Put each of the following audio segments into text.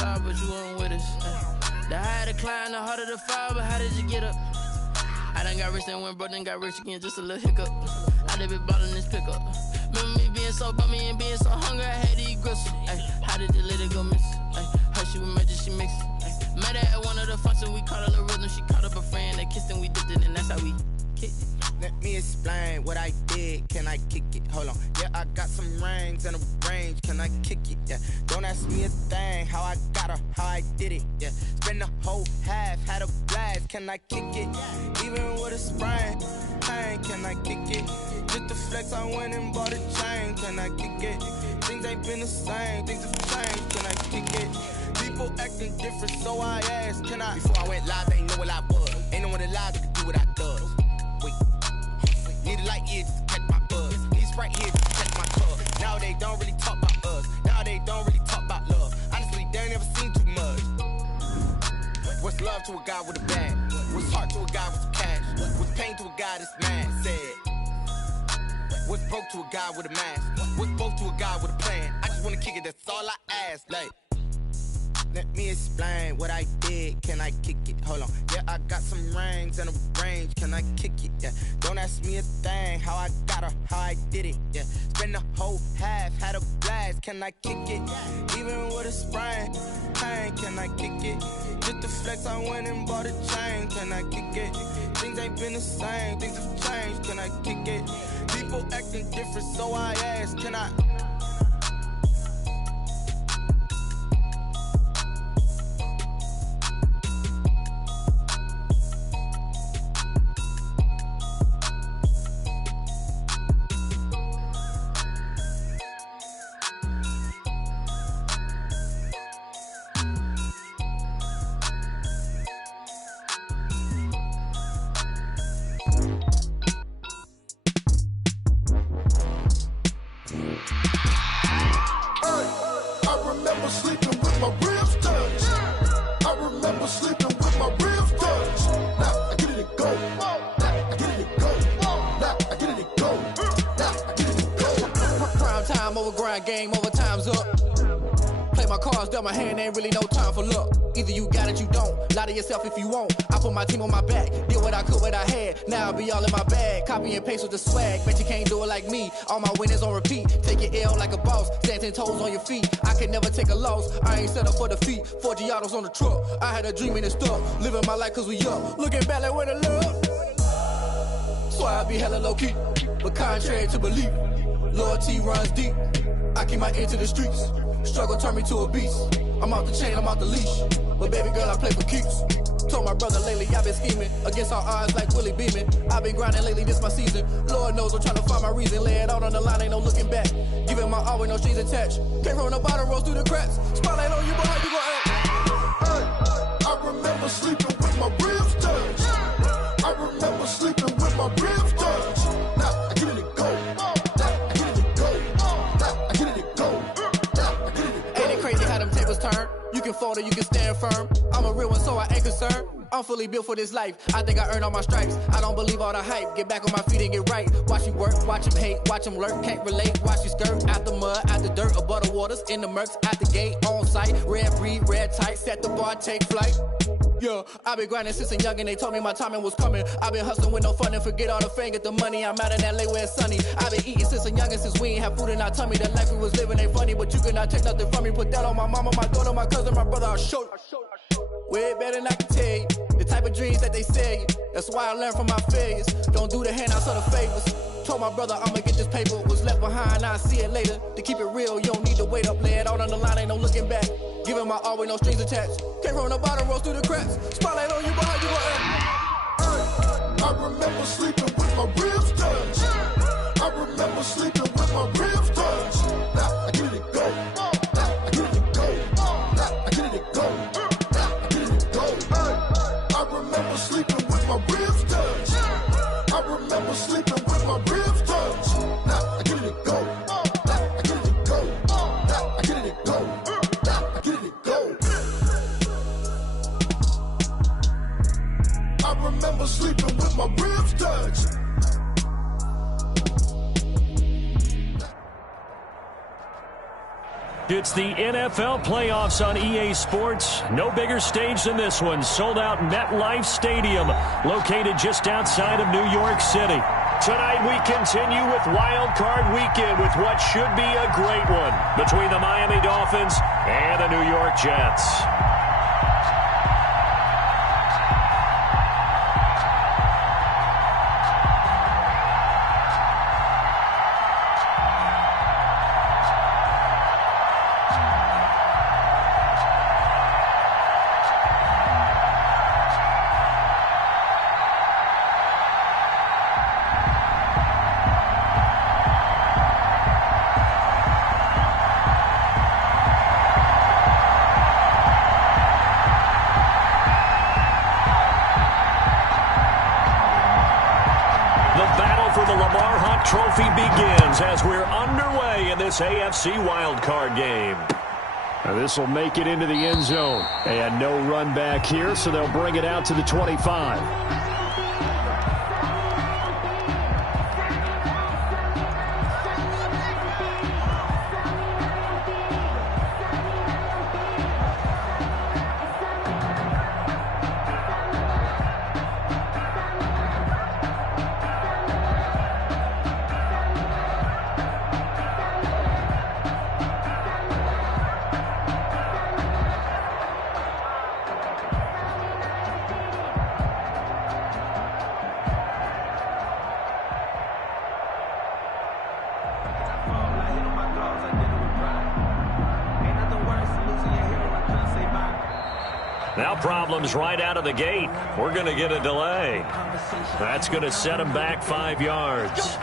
side, but you weren't with us. The higher the climb, the harder the fall, but how did you get up? I done got rich and went broke, then got rich again, just a little hiccup. I done been ballin' this pickup. Remember me being so bummy and being so hungry, I had to eat gristle. How did the lady go miss? Her she was magic, she mixed. Met her at one of the functions, we caught her the rhythm. She caught up a friend, they kissed and we dipped it, and that's how we kicked it. Let me explain what I did, can I kick it? Hold on, yeah, I got some rings and a range, can I kick it? Yeah, don't ask me a thing, how I got her, how I did it. Yeah, spend the whole half, had a blast, can I kick it? Even with a sprain, pain, can I kick it? Just the flex, I went and bought a chain, can I kick it? Things ain't been the same, things have changed, can I kick it? People acting different, so I asked, can I? Before I went live, they ain't know what I was. Ain't no one alive that could do what I does. Wait, need a light here just to catch my buzz. Need Sprite here just to catch my club. Now they don't really talk about us. Now they don't really talk about love. Honestly, they ain't never seen too much. What's love to a guy with a bag? What's heart to a guy with some cash? What's pain to a guy that's mad? Said. What's broke to a guy with a mask? What's both to a guy with a plan? I just wanna kick it, that's all I ask. Like, let me explain what I did, can I kick it? Hold on, yeah, I got some rings and a range, can I kick it? Yeah, don't ask me a thing, how I got her, how I did it. Yeah, spend the whole half, had a blast, can I kick it? Even with a sprain, pain, can I kick it? Just the flex, I went and bought a chain, can I kick it? Things ain't been the same, things have changed, can I kick it? People acting different, so I ask, can I? Game over, time's up. Play my cards, dealt my hand, ain't really no time for luck. Either you got it, you don't. Lie to yourself if you won't. I put my team on my back, did what I could, what I had. Now I'll be all in my bag, copy and paste with the swag. Bet you can't do it like me. All my winners on repeat. Take your L like a boss, stand 10 toes on your feet. I can never take a loss, I ain't set up for defeat. 4 Giottos on the truck, I had a dream and it stuck. Living my life cause we up, looking back like where the love. So I be hella low key, but contrary to belief, loyalty runs deep. I keep my ear to the streets. Struggle turned me to a beast. I'm off the chain, I'm off the leash. But baby girl, I play for keeps. Told my brother lately, I've been scheming. Against all odds like Willie Beeman. I've been grinding lately, this my season. Lord knows I'm trying to find my reason. Lay it out on the line, ain't no looking back. Giving my all with no strings attached. Came from the bottom, rose through the cracks. Spotlight on you, boy, how you gon' act? I remember sleeping with my ribs touched. I remember sleeping with my ribs touched. Now I get it and go. You can fold or you can stand firm. I'm a real one, so I ain't concerned. I'm fully built for this life. I think I earned all my stripes. I don't believe all the hype. Get back on my feet and get right. Watch you work, watch him hate, watch him lurk. Can't relate, watch you skirt. Out the mud, out the dirt, above the waters, in the murks, out the gate, on site. Red breed, red tight, set the bar, take flight. Yeah, I've been grinding since a young and they told me my timing was coming. I've been hustling with no fun and forget all the fame, get the money. I'm out in LA where it's sunny. I've been eating since a young and since we ain't have food in our tummy. The life we was living ain't funny, but you cannot take nothing from me. Put that on my mama, my daughter, my cousin, my brother, I'll show you. Way better than I can tell you. The type of dreams that they sell you. That's why I learned from my failures. Don't do the handouts or the favors. Told my brother I'ma get this paper. Was left behind, I'll see it later. To keep it real, you don't need to wait up. Lay it out on the line, ain't no looking back. Giving my all with no strings attached. Came from the bottom, rose through the cracks. Spotlight on you, boy, how you gon' act? I remember sleeping with my ribs touched. I remember sleeping with my ribs touched. Now I get it and go. Now I get it and go. Now I get it and go. Now I get it and go. I remember sleeping with my ribs touched. I remember sleeping with my ribs touched. Now I get it and go. Now I get it and go. Now I get it and go. Now I get it and go. I remember sleeping with my ribs touched. It's the NFL playoffs on EA Sports. No bigger stage than this one. Sold out MetLife Stadium, located just outside of New York City. Tonight we continue with Wild Card Weekend with what should be a great one between the Miami Dolphins and the New York Jets. Trophy begins as we're underway in this AFC wildcard game. Now this will make it into the end zone. And no run back here, so they'll bring it out to the 25. Now problems right out of the gate. We're going to get a delay. That's going to set him back 5 yards.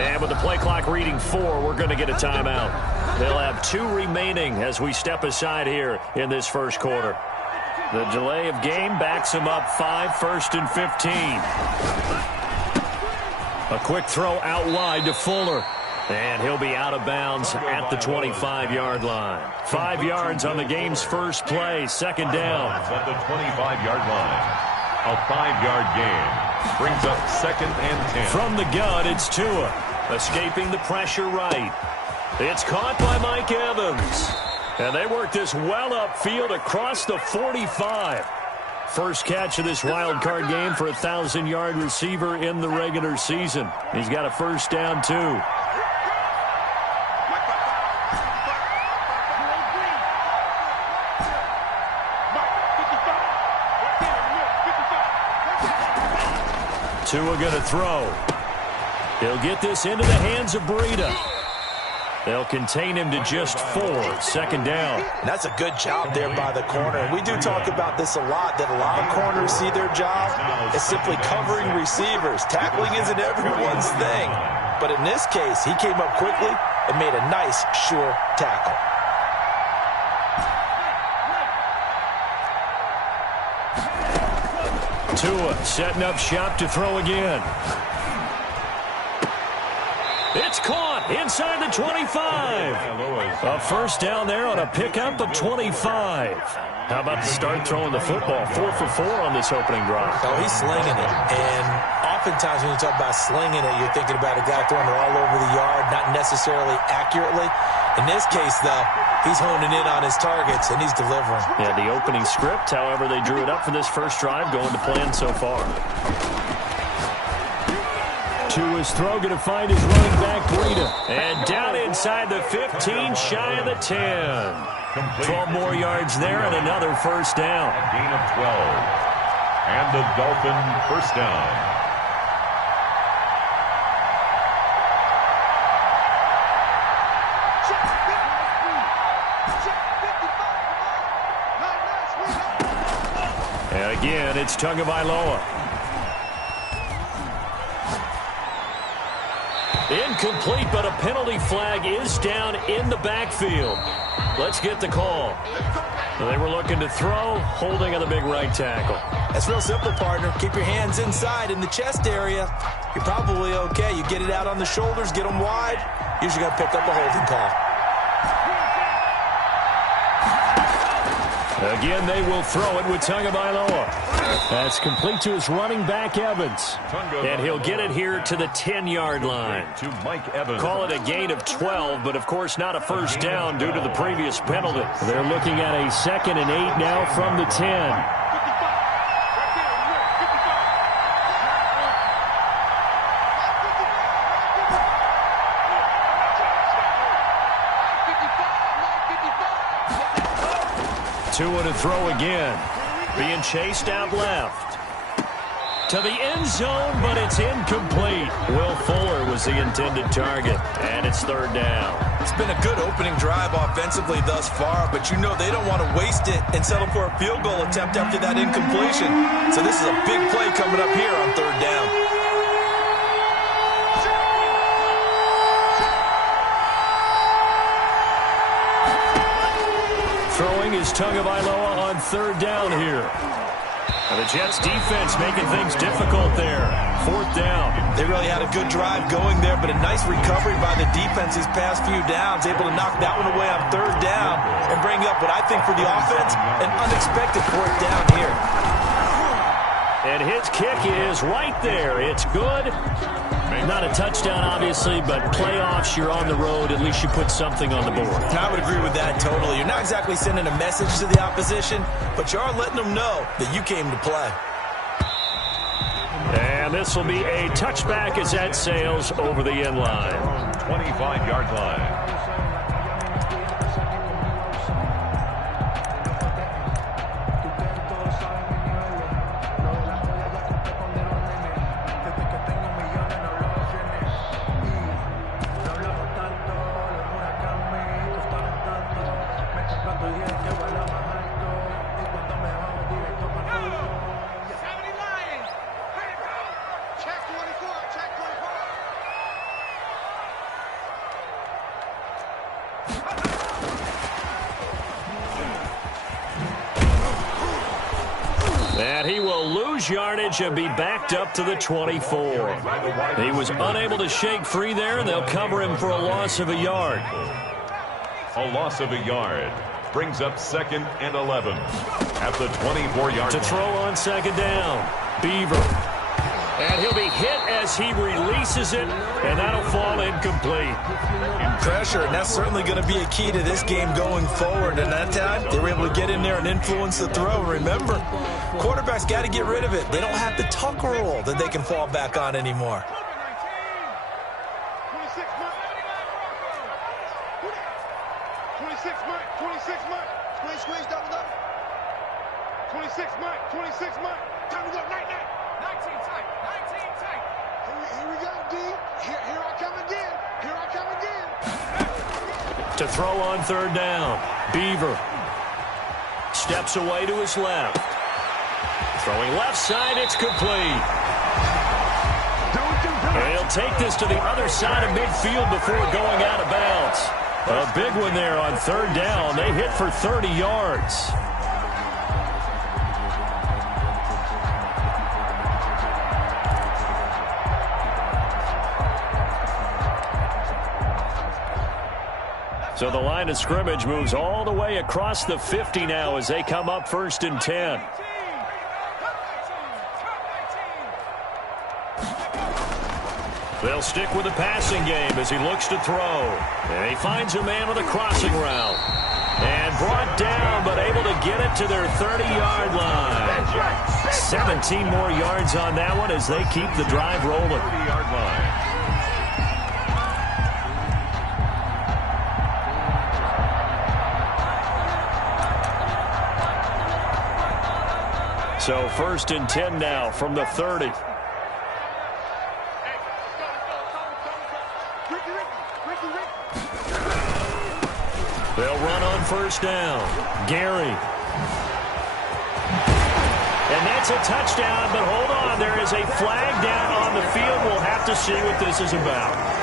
And with the play clock reading 4, we're going to get a timeout. They'll have 2 remaining as we step aside here in this first quarter. The delay of game backs them up 5, 1st and 15. A quick throw out wide to Fuller. And he'll be out of bounds at the 25-yard line. 5 yards on the game's first play, second down. At the 25-yard line, a 5-yard gain brings up second and 10. From the gun, it's Tua, escaping the pressure right. It's caught by Mike Evans. And they work this well upfield across the 45. First catch of this wild card game for a 1,000-yard receiver in the regular season. He's got a first down, too. Tua going to throw. He'll get this into the hands of Breida. They'll contain him to just 4. Second down. That's a good job there by the corner. We do talk about this a lot, that a lot of corners see their job as simply covering receivers. Tackling isn't everyone's thing. But in this case, he came up quickly and made a nice, sure tackle. Tua setting up shop to throw again. It's caught inside the 25. A first down there on a pickup of 25. How about to start throwing the football? 4 for 4 on this opening drive. Oh, he's slinging it. And oftentimes when you talk about slinging it, you're thinking about a guy throwing it all over the yard, not necessarily accurately. In this case, though, he's honing in on his targets, and he's delivering. Yeah, the opening script, however, they drew it up for this first drive, going to plan so far. Tua's throw going to find his running back, Breida. And down inside the 15, shy of the 10. 12 more yards there and another first down. A gain of 12. And the Dolphin first down. And again, it's Tagovailoa. Incomplete, but a penalty flag is down in the backfield. Let's get the call. They were looking to throw, holding on the big right tackle. That's real simple, partner. Keep your hands inside in the chest area. You're probably okay. You get it out on the shoulders, get them wide. Usually going to pick up a holding call. Again, they will throw it with Tagovailoa. That's complete to his running back, Evans. And he'll get it here to the 10-yard line. To Mike Evans. Call it a gain of 12, but of course not a first down due to the previous penalty. They're looking at a 2nd and 8 now from the 10. Tua to throw again. Being chased out left. To the end zone, but it's incomplete. Will Fuller was the intended target, and it's third down. It's been a good opening drive offensively thus far, but you know they don't want to waste it and settle for a field goal attempt after that incompletion. So this is a big play coming up here on third down. Throwing is Tagovailoa on third down here. And the Jets defense making things difficult there. Fourth down. They really had a good drive going there, but a nice recovery by the defense's past few downs. Able to knock that one away on third down and bring up what I think for the offense, an unexpected fourth down here. And his kick is right there. It's good. Not a touchdown, obviously, but playoffs, you're on the road. At least you put something on the board. I would agree with that totally. You're not exactly sending a message to the opposition, but you are letting them know that you came to play. And this will be a touchback as that sails over the end line. 25-yard line. lose yardage and be backed up to the 24. He was unable to shake free there, and they'll cover him for a loss of a yard. A loss of a yard brings up 2nd and 11 at the 24-yard line. To throw on 2nd down, Beaver. And he'll be hit as he releases it, and that'll fall incomplete. Pressure, and that's certainly going to be a key to this game going forward. And that time, they were able to get in there and influence the throw. Remember, quarterbacks got to get rid of it. They don't have the tuck rule that they can fall back on anymore. 26 Mike. Time to go, night. 19 tight. Here we go, D. Here I come again. To throw on 3rd down, Beaver steps away to his left. Throwing left side, it's complete. And he'll take this to the other side of midfield before going out of bounds. A big one there on 3rd down. They hit for 30 yards. So the line of scrimmage moves all the way across the 50 now as they come up 1st and 10. They'll stick with the passing game as he looks to throw. And he finds a man with a crossing route. And brought down, but able to get it to their 30-yard line. 17 more yards on that one as they keep the drive rolling. 30-yard line. So 1st and 10 now from the 30. They'll run on 1st down. Gary. And that's a touchdown, but hold on. There is a flag down on the field. We'll have to see what this is about.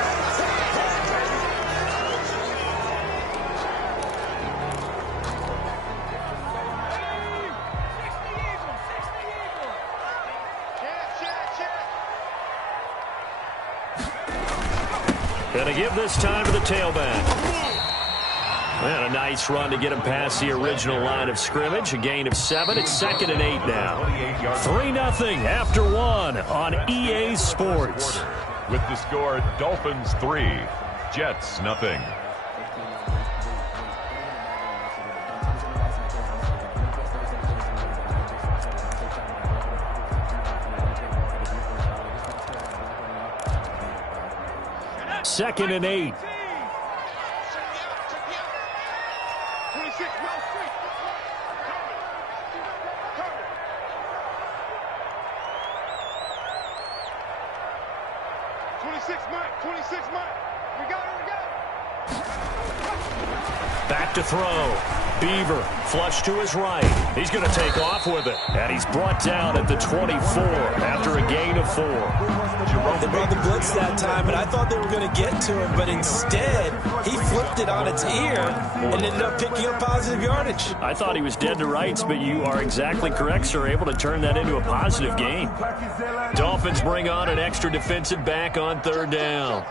Going to give this time to the tailback. And a nice run to get him past the original line of scrimmage. A gain of 7. It's 2nd and 8 now. 3-0 after 1 on EA Sports. With the score, Dolphins 3, Jets 0. Second and 8. Back to throw. Beaver flush to his right. He's going to take off with it. And he's brought down at the 24 after a gain of 4. They brought the blitz that time, and I thought they were going to get to him, but instead, he flipped it on its ear and ended up picking up positive yardage. I thought he was dead to rights, but you are exactly correct, sir. Able to turn that into a positive gain. Dolphins bring on an extra defensive back on 3rd down.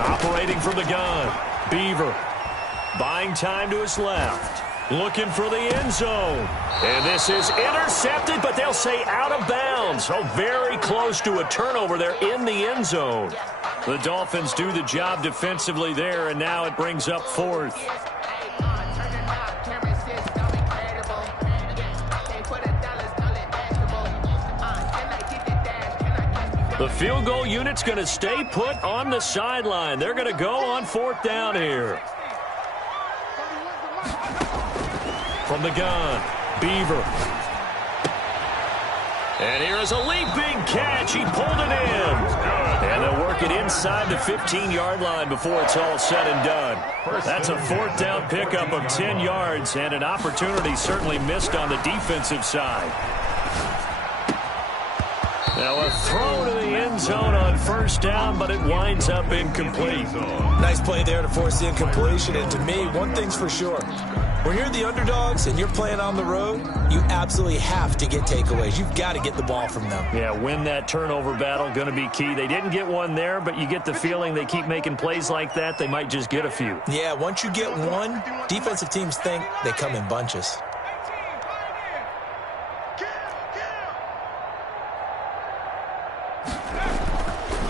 Operating from the gun, Beaver buying time to his left, looking for the end zone. And this is intercepted, but they'll say out of bounds. So very close to a turnover there in the end zone. The Dolphins do the job defensively there, and now it brings up 4th. The field goal unit's going to stay put on the sideline. They're going to go on 4th down here. From the gun, Beaver. And here is a leaping catch. He pulled it in. And they'll work it inside the 15-yard line before it's all said and done. That's a 4th down pickup of 10 yards and an opportunity certainly missed on the defensive side. Now a throw to the end zone on first down, but it winds up incomplete. Nice play there to force the incompletion. And to me, one thing's for sure. When you're the underdogs and you're playing on the road, you absolutely have to get takeaways. You've got to get the ball from them. Yeah, win that turnover battle, going to be key. They didn't get one there, but you get the feeling they keep making plays like that, they might just get a few. Yeah, once you get one, defensive teams think they come in bunches.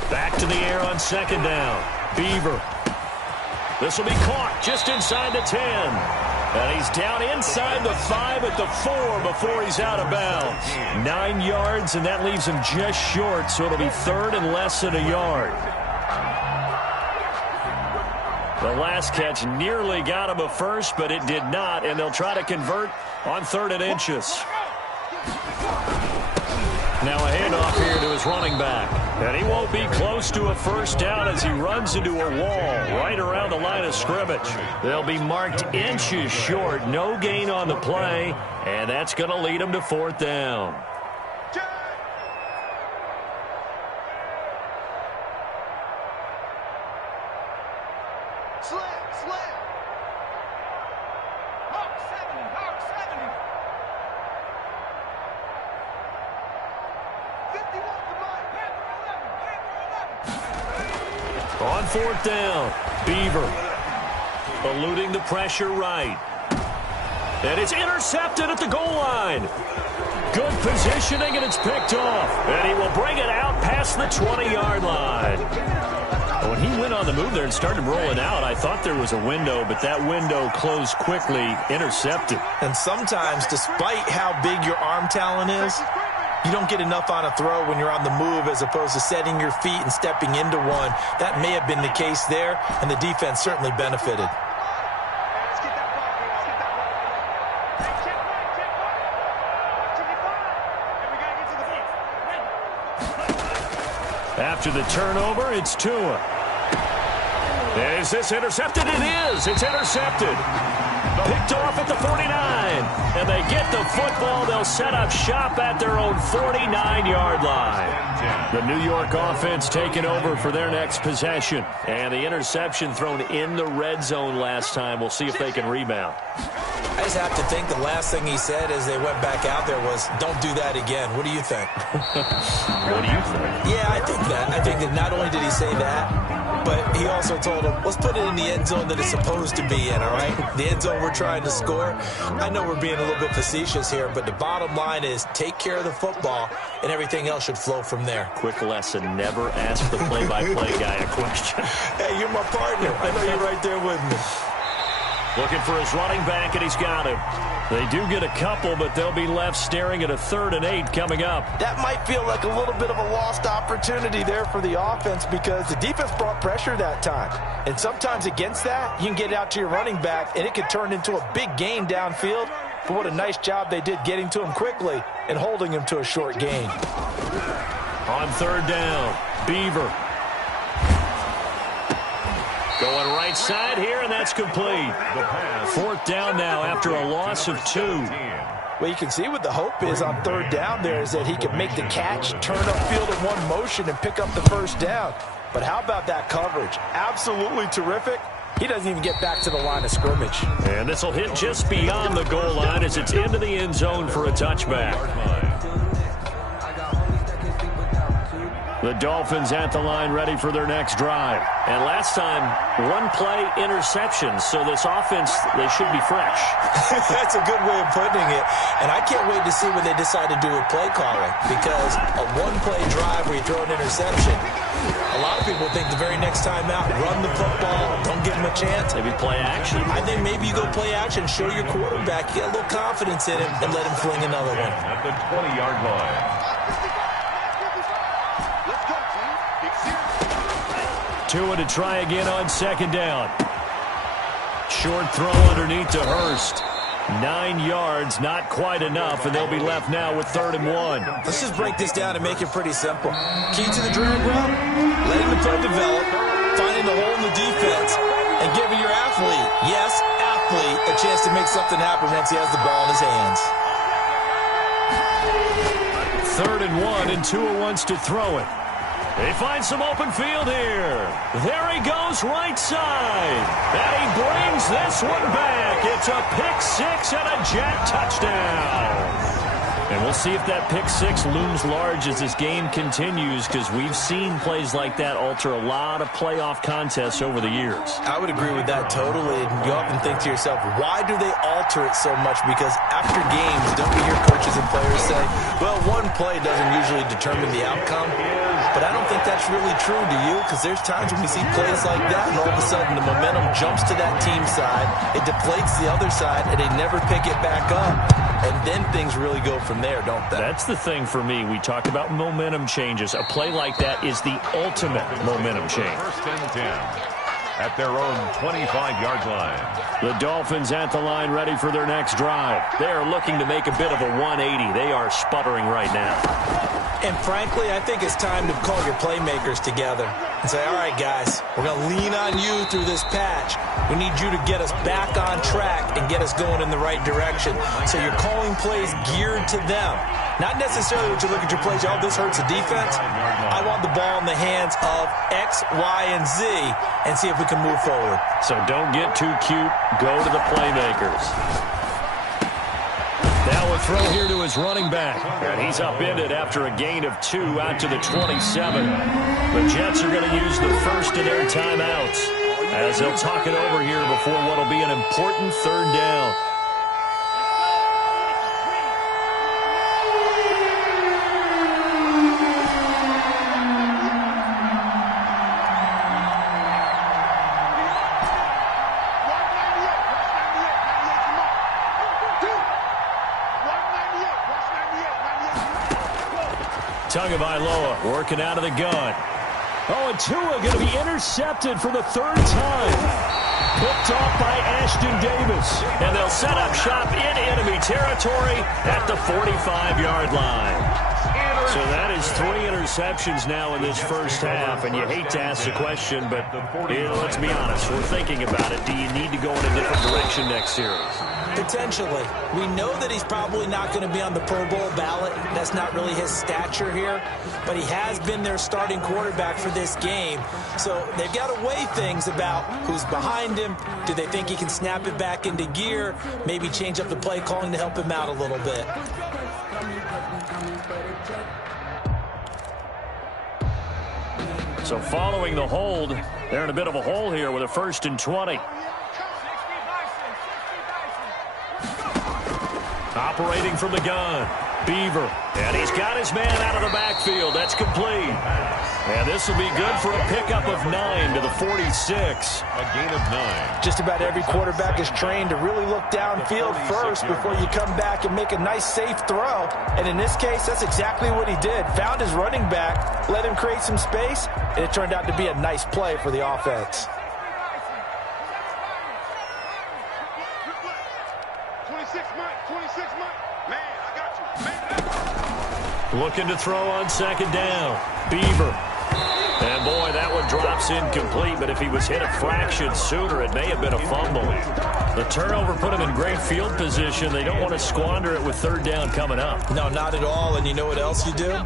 Back to the air on second down. Beaver. This will be caught just inside the 10. And he's down inside the 5 at the 4 before he's out of bounds. 9 yards, and that leaves him just short, so it'll be third and less than a yard. The last catch nearly got him a first, but it did not, and they'll try to convert on 3rd and inches. Now a handoff here to his running back. And he won't be close to a first down as he runs into a wall right around the line of scrimmage. They'll be marked inches short. No gain on the play, and that's going to lead him to 4th down. On 4th down, Beaver eluding the pressure right. And it's intercepted at the goal line. Good positioning, and it's picked off. And he will bring it out past the 20-yard line. When he went on the move there and started rolling out, I thought there was a window, but that window closed quickly, intercepted. And sometimes, despite how big your arm talent is, you don't get enough on a throw when you're on the move as opposed to setting your feet and stepping into one. That may have been the case there, and the defense certainly benefited. After the turnover, it's Tua. Is this intercepted? It is. It's intercepted. Picked off at the 49. And they get the football. They'll set up shop at their own 49-yard line. The New York offense taking over for their next possession. And the interception thrown in the red zone last time. We'll see if they can rebound. I just have to think the last thing he said as they went back out there was, don't do that again. What do you think? What do you think? Yeah, I think that. I think that not only did he say that, but he also told him, let's put it in the end zone that it's supposed to be in, all right? The end zone we're trying to score. I know we're being a little bit facetious here, but the bottom line is take care of the football, and everything else should flow from there. Quick lesson, never ask the play-by-play guy a question. Hey, you're my partner. I know you're right there with me. Looking for his running back, and he's got him. They do get a couple, but they'll be left staring at a 3rd and 8 coming up. That might feel like a little bit of a lost opportunity there for the offense because the defense brought pressure that time. And sometimes against that, you can get out to your running back, and it could turn into a big gain downfield. But what a nice job they did getting to him quickly and holding him to a short gain. On 3rd down, Beaver. Going right side here, and that's complete. 4th down now after a loss of 2. Well, you can see what the hope is on 3rd down there is that he can make the catch, turn upfield in one motion, and pick up the first down. But how about that coverage? Absolutely terrific. He doesn't even get back to the line of scrimmage. And this will hit just beyond the goal line as it's into the end zone for a touchback. The Dolphins at the line ready for their next drive. And last time, 1-play interception. So this offense, they should be fresh. That's a good way of putting it. And I can't wait to see what they decide to do with play calling. Because a 1-play drive where you throw an interception, a lot of people think the very next time out, run the football, don't give him a chance. Maybe play action. I think maybe you go play action, show your quarterback, get a little confidence in him, and let him fling another one. At the 20-yard line. Tua to try again on 2nd down. Short throw underneath to Hurst. 9 yards, not quite enough, and they'll be left now with 3rd and 1. Let's just break this down and make it pretty simple. Key to the drag route, letting the play develop, finding the hole in the defense, and giving your athlete, yes, athlete, a chance to make something happen once he has the ball in his hands. 3rd and 1, and Tua wants to throw it. They find some open field here. There he goes, right side. And he brings this one back. It's a pick six and a Jet touchdown. And we'll see if that pick six looms large as this game continues, because we've seen plays like that alter a lot of playoff contests over the years. I would agree with that totally. And you often think to yourself, why do they alter it so much? Because after games, don't we hear coaches and players say, well, one play doesn't usually determine the outcome? But I don't think that's really true, do you? Because there's times when we see plays like that, and all of a sudden the momentum jumps to that team side, it deflates the other side, and they never pick it back up. And then things really go from there, don't they? That's the thing for me. We talk about momentum changes. A play like that is the ultimate momentum change. 1st and 10 at their own 25-yard line. The Dolphins at the line, ready for their next drive. They are looking to make a bit of a 180. They are sputtering right now. And frankly, I think it's time to call your playmakers together and say, all right, guys, we're going to lean on you through this patch. We need you to get us back on track and get us going in the right direction. So you're calling plays geared to them. Not necessarily when you look at your plays, oh, this hurts the defense. I want the ball in the hands of X, Y, and Z and see if we can move forward. So don't get too cute. Go to the playmakers. Now a throw here to his running back. And he's upended after a gain of 2 out to the 27. The Jets are going to use the first of their timeouts as they'll talk it over here before what will be an important 3rd down. Tagovailoa working out of the gun. Oh, and Tua going to be intercepted for the 3rd time. Picked off by Ashton Davis. And they'll set up shop in enemy territory at the 45-yard line. So that is 3 interceptions now in this first half. And you hate to ask the question, but let's be honest. We're thinking about it. Do you need to go in a different direction next series? Potentially. We know that he's probably not going to be on the Pro Bowl ballot. That's not really his stature here. But he has been their starting quarterback for this game. So they've got to weigh things about who's behind him. Do they think he can snap it back into gear? Maybe change up the play calling to help him out a little bit. So following the hold, they're in a bit of a hole here with a 1st and 20. Operating from the gun, Beaver. And he's got his man out of the backfield. That's complete. And this will be good for a pickup of 9 to the 46. A gain of 9. Just about every quarterback is trained to really look downfield first before you come back and make a nice, safe throw. And in this case, that's exactly what he did. Found his running back, let him create some space, and it turned out to be a nice play for the offense. 26 months. Man, I got you. Man. Looking to throw on 2nd down. Beaver. And boy, that one drops incomplete, but if he was hit a fraction sooner, it may have been a fumble. The turnover put him in great field position. They don't want to squander it with 3rd down coming up. No, not at all. And you know what else you do?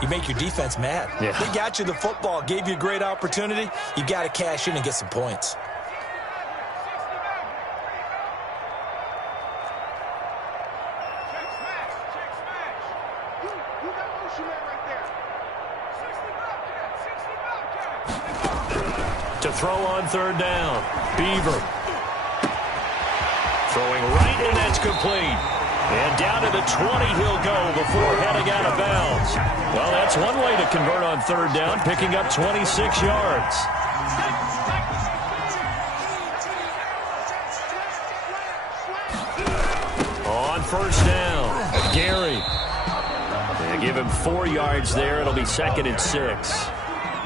You make your defense mad. Yeah. They got you the football, gave you a great opportunity. You got to cash in and get some points. To throw on 3rd down, Beaver. Throwing right, and that's complete. And down to the 20 he'll go before heading out of bounds. Well, that's one way to convert on 3rd down, picking up 26 yards. On 1st down, Gary. They give him 4 yards there. It'll be 2nd and 6.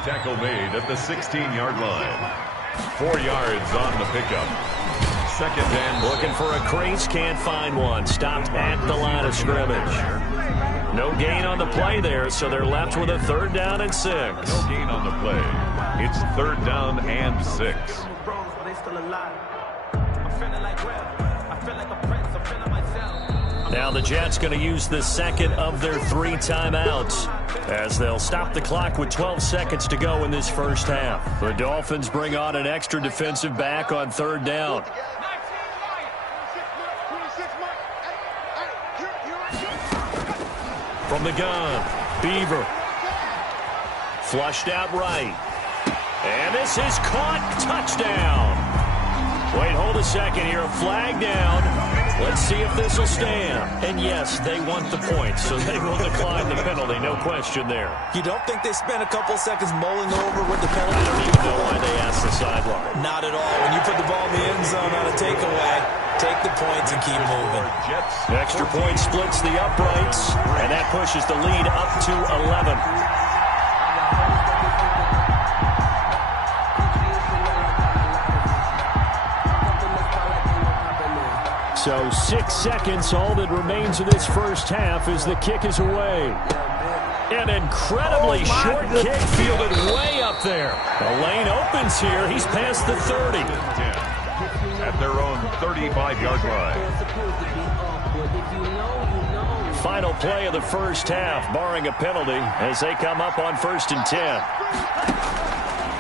Tackle made at the 16-yard line. 4 yards on the pickup. 2nd and looking for a crease, can't find one. Stopped at the line of scrimmage. No gain on the play there, so they're left with a 3rd down and 6. No gain on the play. It's 3rd down and 6. Now the Jets going to use the second of their 3 timeouts as they'll stop the clock with 12 seconds to go in this first half. The Dolphins bring on an extra defensive back on 3rd down. From the gun, Beaver. Flushed out right. And this is caught. Touchdown. Wait, hold a second here. A flag down. Let's see if this will stand. And yes, they want the points, so they will decline the penalty. No question there. You don't think they spent a couple seconds mulling over with the penalty? I don't even know why they asked the sideline. Not at all. When you put the ball in the end zone on a takeaway, take the points and keep moving. Extra point splits the uprights, and that pushes the lead up to 11. So 6 seconds, all that remains of this first half as the kick is away. An incredibly short kick fielded way up there. The lane opens here. He's past the 30. At their own 35-yard line. Final play of the first half, barring a penalty, as they come up on 1st and 10.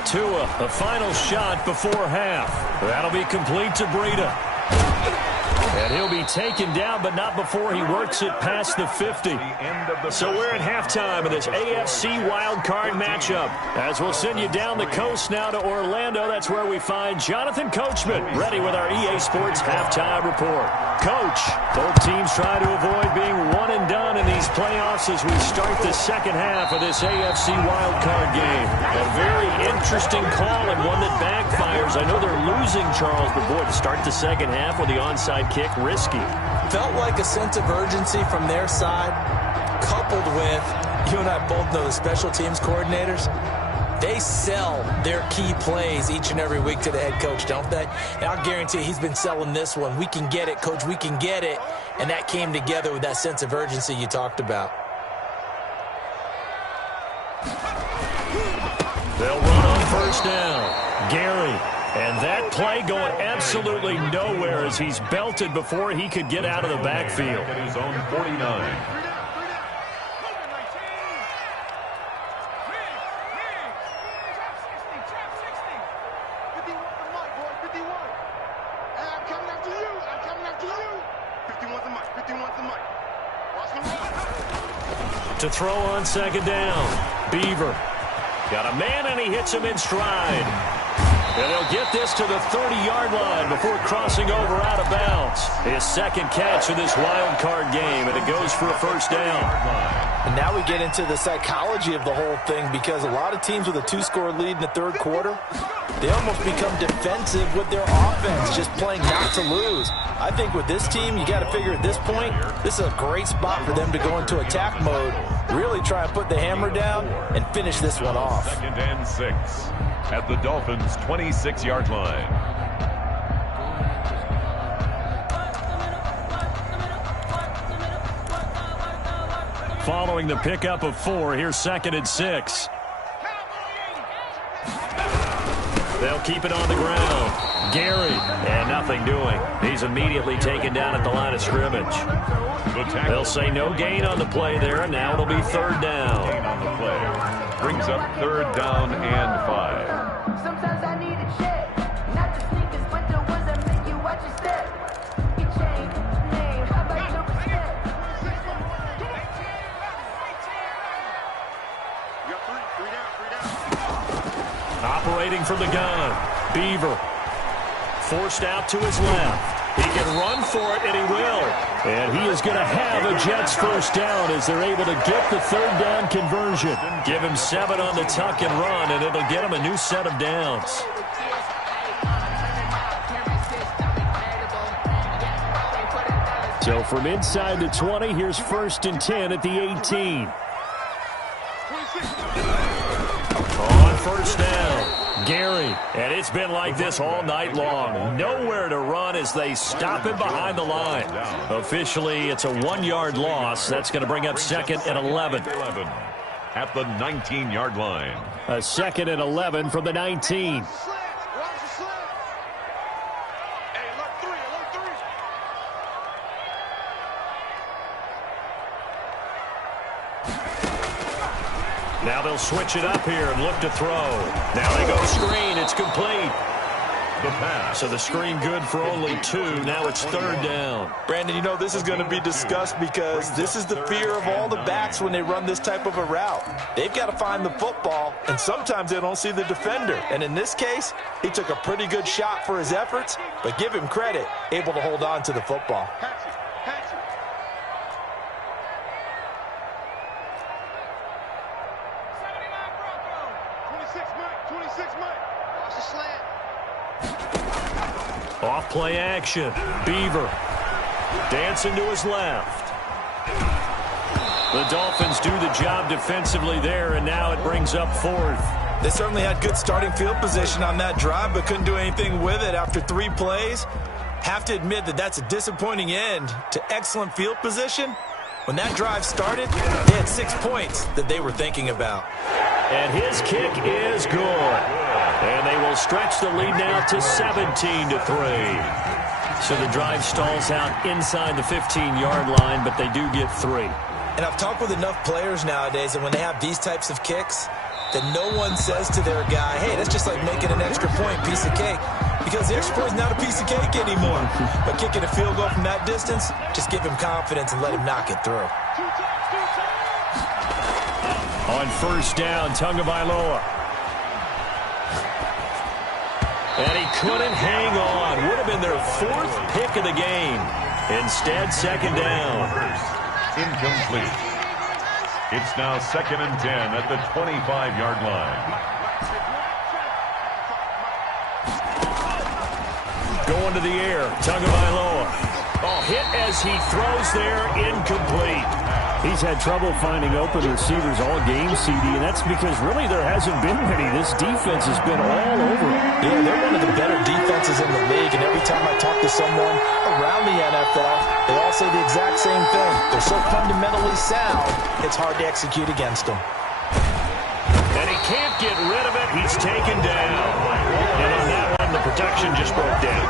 Tua, a final shot before half. That'll be complete to Breida. And he'll be taken down, but not before he works it past the 50. So we're at halftime of this AFC wildcard matchup. As we'll send you down the coast now to Orlando, that's where we find Jonathan Coachman, ready with our EA Sports halftime report. Coach, both teams try to avoid being one and done in these playoffs as we start the second half of this AFC wildcard game. A very interesting call and one that backfires. I know they're losing, Charles, but boy, to start the second half with the onside kick, risky. Felt like a sense of urgency from their side, coupled with, you and I both know the special teams coordinators, they sell their key plays each and every week to the head coach, don't they? And I'll guarantee he's been selling this one. We can get it, coach, we can get it. And that came together with that sense of urgency you talked about. They'll run on 1st down. Gary. And that play going absolutely nowhere as he's belted before he could get out of the backfield. At his own 49. To throw on 2nd down. Beaver. Got a man and he hits him in stride. And he'll get this to the 30-yard line before crossing over out of bounds. His 2nd catch of this wild card game, and it goes for a 1st down. And now we get into the psychology of the whole thing, because a lot of teams with a 2-score lead in the 3rd quarter, they almost become defensive with their offense, just playing not to lose. I think with this team, you got to figure at this point, this is a great spot for them to go into attack mode, really try and put the hammer down and finish this one off. 2nd and 6 at the Dolphins' 26-yard line. Following the pickup of 4, here's 2nd and 6. They'll keep it on the ground. Gary, and nothing doing. He's immediately taken down at the line of scrimmage. They'll say no gain on the play there, and now it'll be 3rd down. Gain on the play. Brings up 3rd down and 5. Sometimes I need a check, not the sneakers, but the ones that make you watch your step. Your chain, name, how about your respect? Operating from the gun, Beaver. Forced out to his left. He can run for it, and he will. And he is going to have a Jets 1st down as they're able to get the 3rd down conversion. Give him 7 on the tuck and run, and it'll get him a new set of downs. So from inside the 20, here's 1st and 10 at the 18. On 1st down, Gary. And it's been like this all night long. Nowhere to run as they stop him behind the line. Officially, it's a 1-yard loss. That's going to bring up 2nd and 11. At the 19-yard line. A 2nd and 11 from the 19. Now they'll switch it up here and look to throw. Now they go screen. It's complete. The pass. So the screen good for only 2. Now it's 3rd down. Brandon, you know this is going to be discussed because this is the fear of all the backs when they run this type of a route. They've got to find the football, and sometimes they don't see the defender. And in this case, he took a pretty good shot for his efforts, but give him credit, able to hold on to the football. Off play action. Beaver dancing to his left. The Dolphins do the job defensively there, and now it brings up 4th. They certainly had good starting field position on that drive, but couldn't do anything with it after 3 plays. Have to admit that that's a disappointing end to excellent field position. When that drive started, they had 6 points that they were thinking about. And his kick is good. And they will stretch the lead now to 17-3. So the drive stalls out inside the 15-yard line, but they do get 3. And I've talked with enough players nowadays that when they have these types of kicks, that no one says to their guy, hey, that's just like making an extra point, piece of cake. Because the extra point is not a piece of cake anymore. But kicking a field goal from that distance, just give him confidence and let him knock it through. On 1st down, Tagovailoa. And he couldn't hang on. Would have been their 4th pick of the game. Instead, 2nd down. Incomplete. It's now 2nd and 10 at the 25-yard line. Going to the air, Tagovailoa. Oh, hit as he throws there, incomplete. He's had trouble finding open receivers all game, CD, and that's because really there hasn't been many. This defense has been all over him. Yeah, they're one of the better defenses in the league, and every time I talk to someone around the NFL, they all say the exact same thing. They're so fundamentally sound, it's hard to execute against them. And he can't get rid of it. He's taken down. And on that one, the protection just broke down.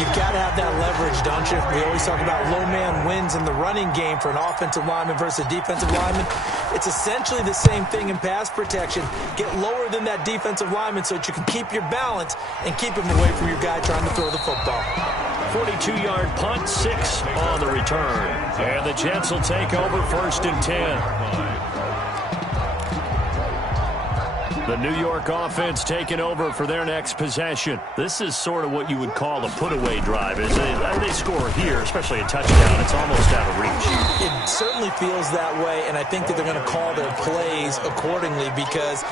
You've got to have that leverage, don't you? We always talk about low man wins in the running game for an offensive lineman versus a defensive lineman. It's essentially the same thing in pass protection. Get lower than that defensive lineman so that you can keep your balance and keep him away from your guy trying to throw the football. 42-yard punt, 6 on the return. And the Jets will take over 1st and 10. The New York offense taking over for their next possession. This is sort of what you would call a put-away drive. As they score here, especially a touchdown, it's almost out of reach. It certainly feels that way, and I think that they're going to call their plays accordingly because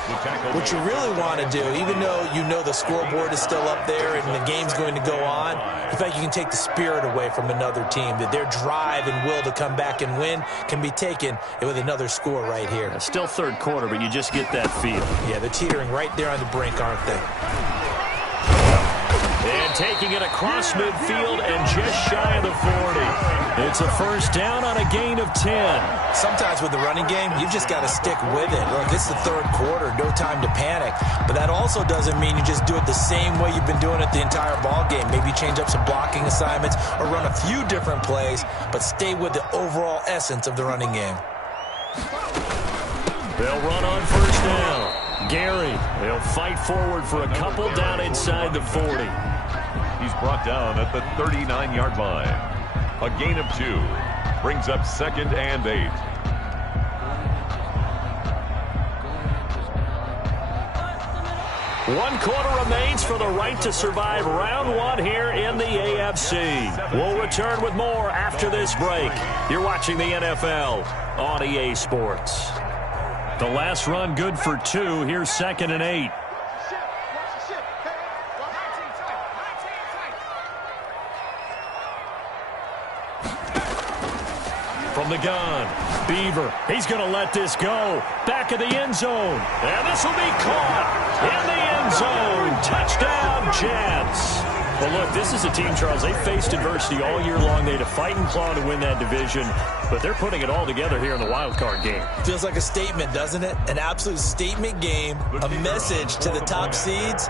what you really want to do, even though you know the scoreboard is still up there and the game's going to go on, in fact, you can take the spirit away from another team, that their drive and will to come back and win can be taken with another score right here. Still 3rd quarter, but you just get that feel. Yeah, they're teetering right there on the brink, aren't they? And taking it across midfield and just shy of the 40. It's a 1st down on a gain of 10. Sometimes with the running game, you've just got to stick with it. Look, it's the 3rd quarter, no time to panic. But that also doesn't mean you just do it the same way you've been doing it the entire ball game. Maybe change up some blocking assignments or run a few different plays, but stay with the overall essence of the running game. They'll run on 1st down. Gary, they'll fight forward for a couple down inside the 40. He's brought down at the 39-yard line. A gain of 2. Brings up 2nd and 8. One quarter remains for the right to survive round 1 here in the AFC. We'll return with more after this break. You're watching the NFL on EA Sports. The last run good for 2. Here's 2nd and 8. From the gun, Beaver. He's going to let this go. Back of the end zone. And this will be caught in the end zone. Touchdown, Jets. Well, look, this is a team, Charles, they faced adversity all year long. They had to fight and claw to win that division, but they're putting it all together here in the wild card game. Feels like a statement, doesn't it? An absolute statement game, a message to the top seeds.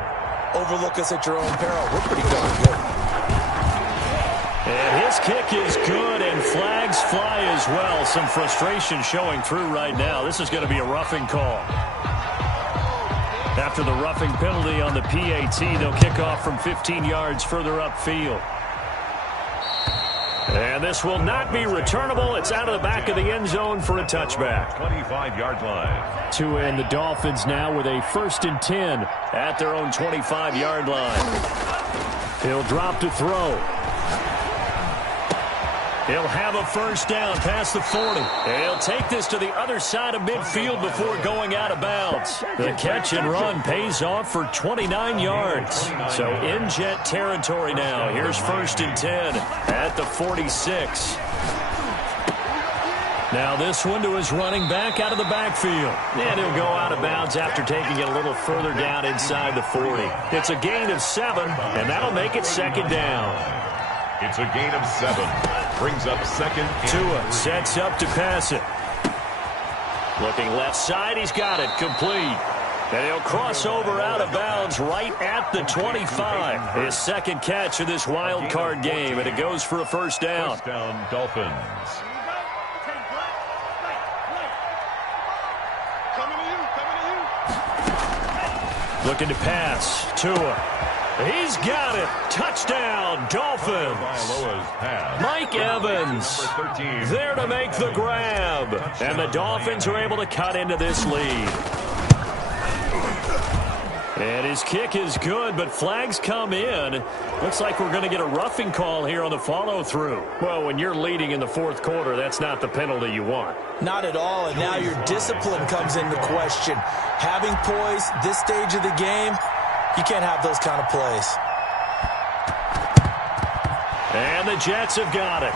Overlook us at your own peril. We're pretty darn good. And his kick is good, and flags fly as well. Some frustration showing through right now. This is going to be a roughing call. After the roughing penalty on the PAT, they'll kick off from 15 yards further upfield. And this will not be returnable. It's out of the back of the end zone for a touchback. 25-yard line. Tua and the Dolphins now with a 1st and 10 at their own 25-yard line. He'll drop to throw. He'll have a first down past the 40. He'll take this to the other side of midfield before going out of bounds. The catch and run pays off for 29 yards. So in jet territory now. Here's 1st and 10 at the 46. Now this one to his running back out of the backfield. And he'll go out of bounds after taking it a little further down inside the 40. It's a gain of 7, and that'll make it 2nd down. It's a gain of 7. Brings up 2nd and Tua 3. sets up to pass it. Looking left side, he's got it complete. And he'll cross over out of bounds right at the 25. His 2nd catch of this wild card game, and it goes for a first down. First down, Dolphins. Looking to pass. Tua. He's got it. Touchdown, Dolphins. Mike Evans there to make the grab. And the Dolphins are able to cut into this lead. And his kick is good, but flags come in. Looks like we're going to get a roughing call here on the follow-through. Well, when you're leading in the 4th quarter, that's not the penalty you want. Not at all, and now your discipline comes into question. Having poise this stage of the game, you can't have those kind of plays. And the Jets have got it.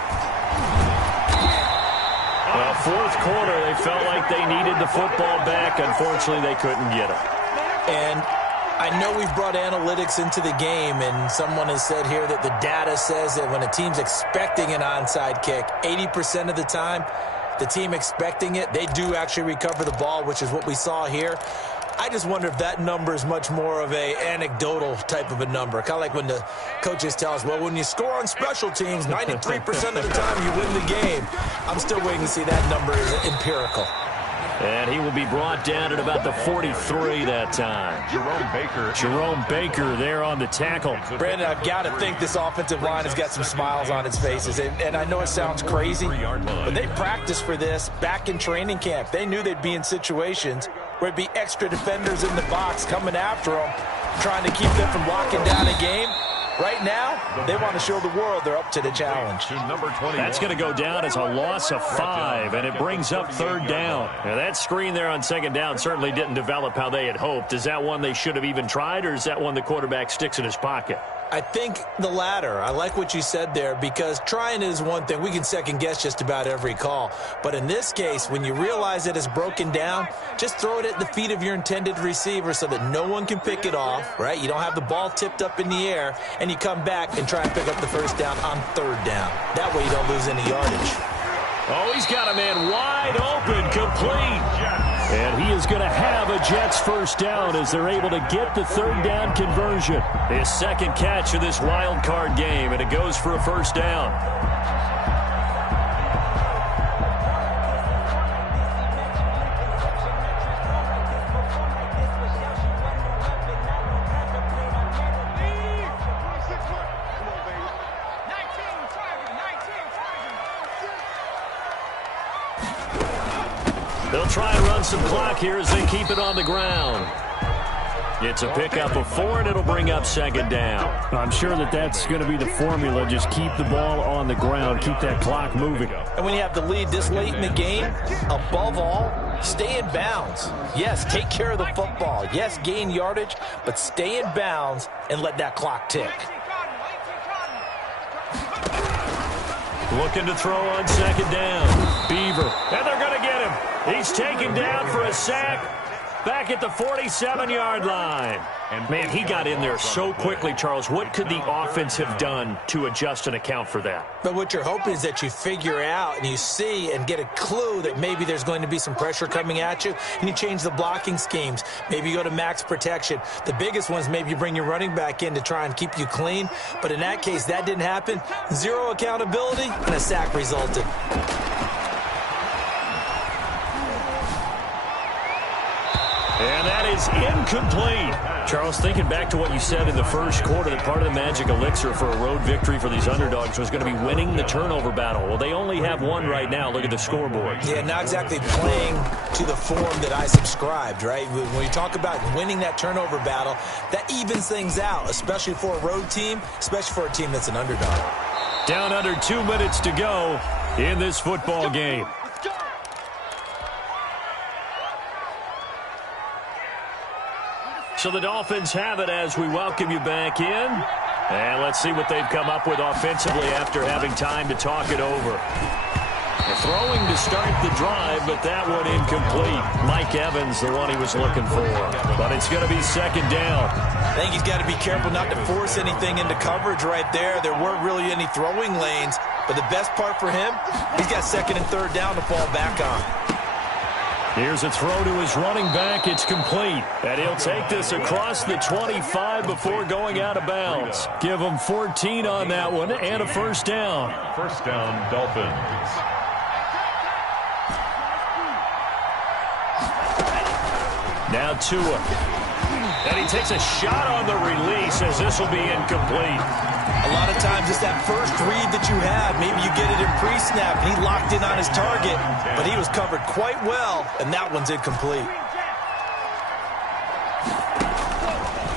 Well, 4th quarter, they felt like they needed the football back. Unfortunately, they couldn't get it. And I know we've brought analytics into the game, and someone has said here that the data says that when a team's expecting an onside kick, 80% of the time, the team expecting it, they do actually recover the ball, which is what we saw here. I just wonder if that number is much more of a anecdotal type of a number. Kind of like when the coaches tell us, well, when you score on special teams, 93% of the time you win the game. I'm still waiting to see that number is empirical. And he will be brought down at about the 43 that time. Jerome Baker there on the tackle. Brandon, I've got to think this offensive line has got some smiles on its faces. And I know it sounds crazy, but they practiced for this back in training camp. They knew they'd be in situations where it'd be extra defenders in the box coming after them, trying to keep them from locking down a game. Right now, they want to show the world they're up to the challenge. That's going to go down as a loss of 5, and it brings up 3rd down. Now, that screen there on 2nd down certainly didn't develop how they had hoped. Is that one they should have even tried, or is that one the quarterback sticks in his pocket? I think the latter. I like what you said there, because trying is one thing. We can second-guess just about every call. But in this case, when you realize that it's broken down, just throw it at the feet of your intended receiver so that no one can pick it off, right? You don't have the ball tipped up in the air, and you come back and try and pick up the first down on 3rd down. That way you don't lose any yardage. Oh, he's got a man wide open, complete. And he is going to have a Jets first down as they're able to get the 3rd down conversion. His 2nd catch of this wild card game, and it goes for a first down. They'll try and run some clock here as they keep it on the ground. It's a pickup of 4, and it'll bring up 2nd down. I'm sure that's going to be the formula. Just keep the ball on the ground. Keep that clock moving. And when you have the lead this late in the game, above all, stay in bounds. Yes, take care of the football. Yes, gain yardage, but stay in bounds and let that clock tick. Looking to throw on 2nd down. Beaver. And they're going to get him. He's taken down for a sack. back at the 47-yard line. And man, he got in there so quickly, Charles. What could the offense have done to adjust and account for that? But what you're hoping is that you figure out and you see and get a clue that maybe there's going to be some pressure coming at you, and you change the blocking schemes. Maybe you go to max protection. The biggest one is maybe you bring your running back in to try and keep you clean. But in that case, that didn't happen. Zero accountability, and a sack resulted. And that is incomplete. Charles, thinking back to what you said in the first quarter, that part of the magic elixir for a road victory for these underdogs was going to be winning the turnover battle. Well, they only have one right now. Look at the scoreboard. Yeah, not exactly playing to the form that I subscribed, right? When you talk about winning that turnover battle, that evens things out, especially for a road team, especially for a team that's an underdog. Down under 2 minutes to go in this football game. So the Dolphins have it as we welcome you back in. And let's see what they've come up with offensively after having time to talk it over. They're throwing to start the drive, but that one incomplete. Mike Evans, the one he was looking for. But it's going to be second down. I think he's got to be careful not to force anything into coverage right there. There weren't really any throwing lanes. But the best part for him, he's got second and third down to fall back on. Here's a throw to his running back. It's complete. And he'll take this across the 25 before going out of bounds. Give him 14 on that one and a first down. First down, Dolphins. Now Tua. And he takes a shot on the release as this will be incomplete. A lot of times it's that first read that you have. Maybe you get it in pre-snap, and he locked in on his target, but he was covered quite well, and that one's incomplete.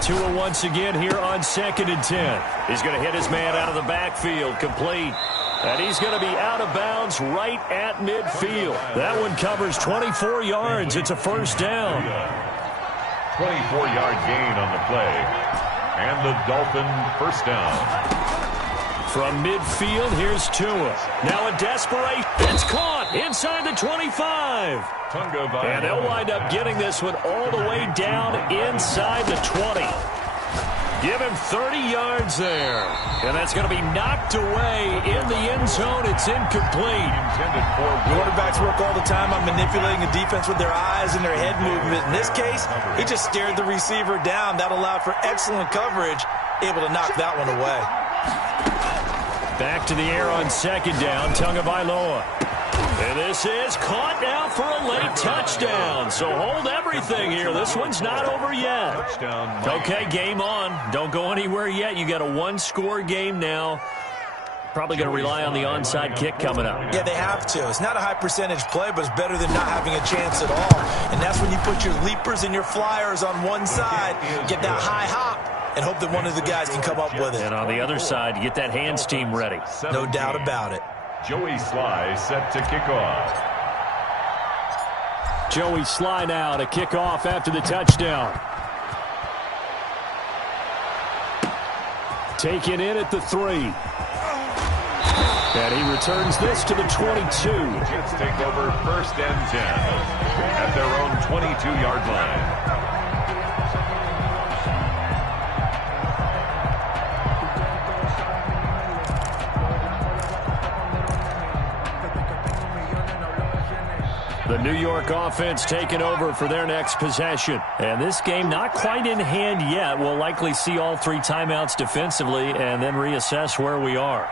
Tua once again here on 2nd and 10. He's going to hit his man out of the backfield, complete. And he's going to be out of bounds right at midfield. That one covers 24 yards. It's a first down. 24-yard gain on the play. And the Dolphin first down. From midfield, here's Tua. Now a desperation. It's caught inside the 25. And they'll wind up getting this one all the way down inside the 20. Give him 30 yards there. And that's going to be knocked away in the end zone. It's incomplete. Quarterbacks work all the time on manipulating the defense with their eyes and their head movement. In this case, he just stared the receiver down. That allowed for excellent coverage, able to knock that one away. Back to the air on second down, Tagovailoa. And this is caught now for a late touchdown. So hold everything here. This one's not over yet. Okay, game on. Don't go anywhere yet. You got a one-score game now. Probably going to rely on the onside kick coming up. Yeah, they have to. It's not a high-percentage play, but it's better than not having a chance at all. And that's when you put your leapers and your flyers on one side, get that high hop, and hope that one of the guys can come up with it. And on the other side, you get that hands team ready. No doubt about it. Joey Sly set to kick off. Joey Sly now to kick off after the touchdown. Taken in at the 3. And he returns this to the 22. Jets take over first and 10 at their own 22-yard line. The New York offense taking over for their next possession. And this game not quite in hand yet. We'll likely see all 3 timeouts defensively and then reassess where we are.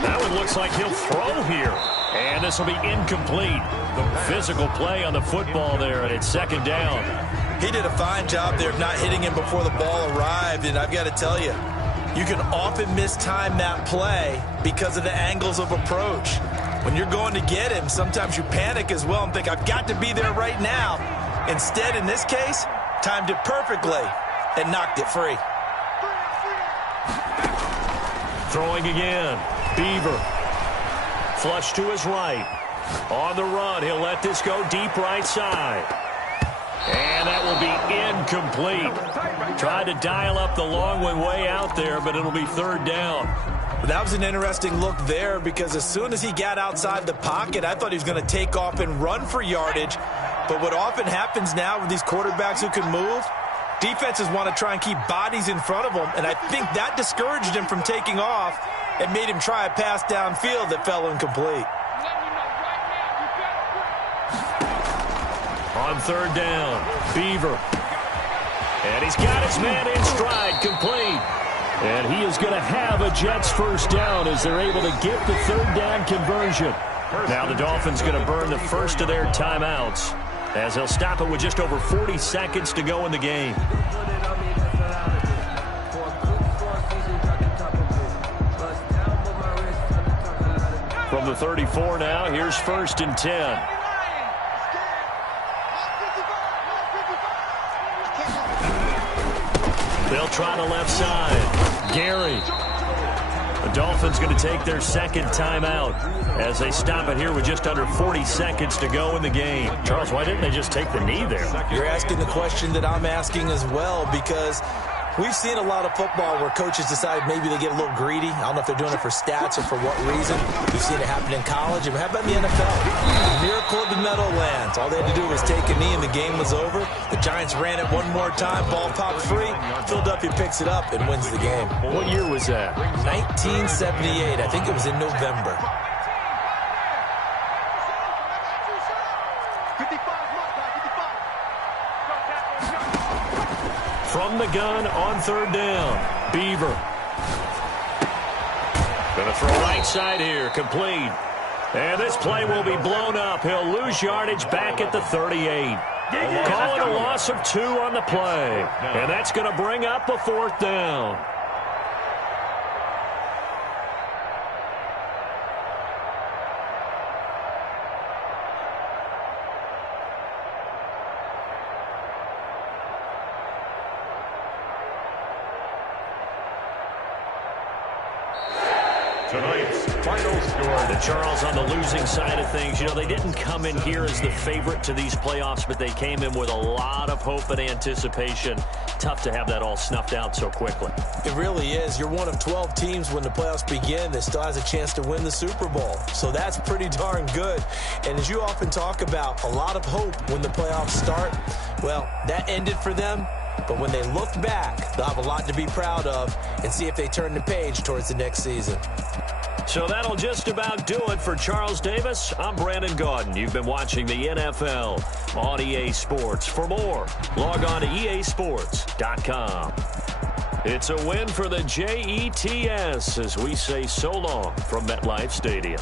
That one looks like he'll throw here. And this will be incomplete. The physical play on the football there, and it's second down. He did a fine job there of not hitting him before the ball arrived. And I've got to tell you, you can often mistime that play because of the angles of approach. When you're going to get him, sometimes you panic as well and think, I've got to be there right now. Instead, in this case, timed it perfectly and knocked it free. Throwing again. Beaver. Flush to his right. On the run, he'll let this go deep right side. And that will be incomplete. Tried to dial up the long one way out there, but it'll be third down. That was an interesting look there because as soon as he got outside the pocket, I thought he was going to take off and run for yardage. But what often happens now with these quarterbacks who can move, defenses want to try and keep bodies in front of them, and I think that discouraged him from taking off and made him try a pass downfield that fell incomplete. On third down, Beaver. And he's got his man in stride, complete. And he is going to have a Jets first down as they're able to get the third down conversion. Now the Dolphins going to burn the first of their timeouts as they'll stop it with just over 40 seconds to go in the game. From the 34 now, here's 1st and 10. They'll try the left side. Gary. The Dolphins going to take their second timeout as they stop it here with just under 40 seconds to go in the game. Charles, why didn't they just take the knee there? You're asking the question that I'm asking as well, because we've seen a lot of football where coaches decide maybe they get a little greedy. I don't know if they're doing it for stats or for what reason. We've seen it happen in college. And how about in the NFL? Miracle of the Meadowlands. All they had to do was take a knee and the game was over. The Giants ran it one more time. Ball popped free. Philadelphia picks it up and wins the game. What year was that? 1978. I think it was in November. From the gun on third down, Beaver. Going to throw right side here, complete. And this play will be blown up. He'll lose yardage back at the 38. Calling a loss of 2 on the play. And that's going to bring up a 4th down. Tonight's final score. The Charles on the losing side of things. You know, they didn't come in here as the favorite to these playoffs, but they came in with a lot of hope and anticipation. Tough to have that all snuffed out so quickly. It really is. You're one of 12 teams when the playoffs begin that still has a chance to win the Super Bowl. So that's pretty darn good. And as you often talk about, a lot of hope when the playoffs start. Well, that ended for them. But when they look back, they'll have a lot to be proud of and see if they turn the page towards the next season. So that'll just about do it for Charles Davis. I'm Brandon Gaudin. You've been watching the NFL on EA Sports. For more, log on to easports.com. It's a win for the Jets as we say so long from MetLife Stadium.